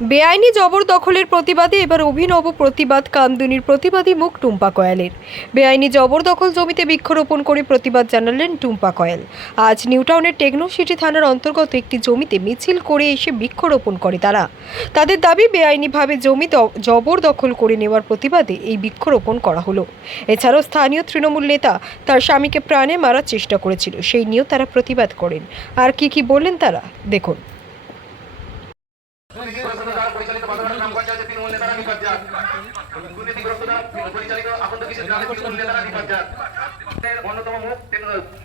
বেআইনি জবরদখলের প্রতিবাদে এবার অভিনব প্রতিবাদ কামদুনির প্রতিবাদী মুখ টুম্পা কয়ালের। বেআইনি জবরদখল জমিতে বৃক্ষরোপণ করে প্রতিবাদ জানালেন টুম্পা কয়াল। আজ নিউটাউনের টেকনো সিটি থানার অন্তর্গত একটি জমিতে মিছিল করে এসে বৃক্ষরোপণ করে তারা। তাদের দাবি বেআইনিভাবে জমি জবরদখল করে নেওয়ার প্রতিবাদে এই বৃক্ষরোপণ করা হলো। এছাড়াও স্থানীয় তৃণমূল নেতা তার স্বামীকে প্রাণে মারার চেষ্টা করেছিল, সেই নিয়েও তারা প্রতিবাদ করেন। আর কি বললেন তারা দেখুন। অন্যতম মুখ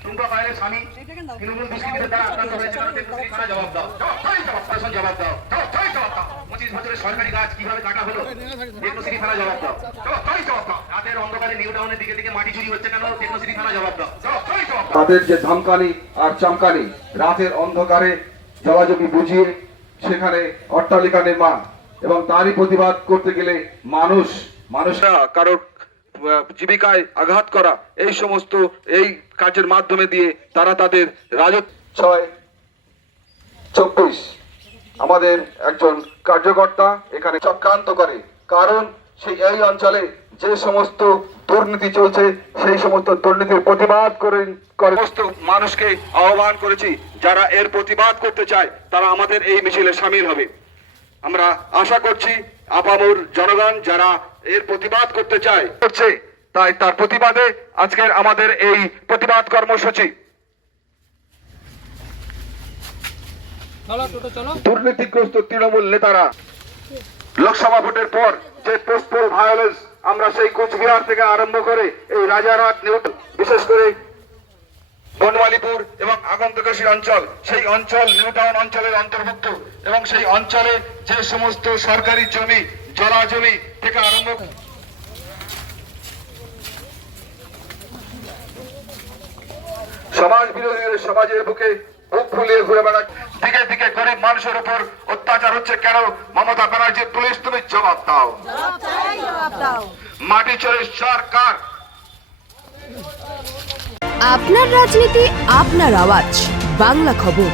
টুম্পা কয়ালের স্বামী তৃণমূল দুষ্কৃতীদের দ্বারা আক্রান্ত হয়েছে, জবাব দাও, জবাব দাও। 25 বছরের সরকারি গাছ কিভাবে কাটা হলো, টেকনোসিটি থানা জবাব দাও। রাতের অন্ধকারে নিউটাউনের দিকে দিকে মাটি চুরি হচ্ছে কেন, টেকনোসিটি থানা জবাব দাও। তাদের যে ধমকানি আর চামকানি, রাতের অন্ধকারে জলাজমি বুঝিয়ে সেখানে অট্টালিকা নির্মাণ এবং তারই প্রতিবাদ করতে গেলে মানুষরা কারোর জীবিকায় আঘাত করা, এই সমস্ত এই কাজের মাধ্যমে দিয়ে তারা তাদের রাজত্ব 6-24 আমাদের একজন কার্যকর্তা এখানে চক্রান্ত করে, কারণ এই অঞ্চলে যে সমস্ত দুর্নীতি চলছে সেই সমস্ত দুর্নীতির প্রতিবাদ করে সমস্ত মানুষকে আহ্বান করেছি, যারা এর প্রতিবাদ করতে চায় তারা আমাদের এই মিছিলে সামিল হবে। আমরা আশা করছি আপামর জনগণ যারা এর প্রতিবাদ করতে চায় করছে, তাই তার প্রতিবাদে আজকের আমাদের এই প্রতিবাদ কর্মসূচি। দুর্নীতিগ্রস্ত তৃণমূল নেতারা লোকসভা ভোটের পর যে পোস্টপোল ভায়োলেন্স আমরা সেই কোচবিহার থেকে আরম্ভ করে এই রাজারহাট বিশেষ করে বনমালীপুর এবং আগন্তকাশী অঞ্চল, সেই অঞ্চল নিউটাউন অঞ্চলের অন্তর্ভুক্ত এবং সেই অঞ্চলে যে সমস্ত সরকারি জমি জলা জমি থেকে আরম্ভ সমাজ বিরোধীদের সমাজের বুকে বুক ফুলিয়ে ঘুরে বেড়াচ্ছে, দিকে দিকে গরিব মানুষের উপর অত্যাচার হচ্ছে কেন? মমতা ব্যানার্জি পুলিশ, তুমি জবাব দাও। মাটি চোরে সরকার। আপনার রাজনীতি, আপনার আওয়াজ, বাংলা খবর।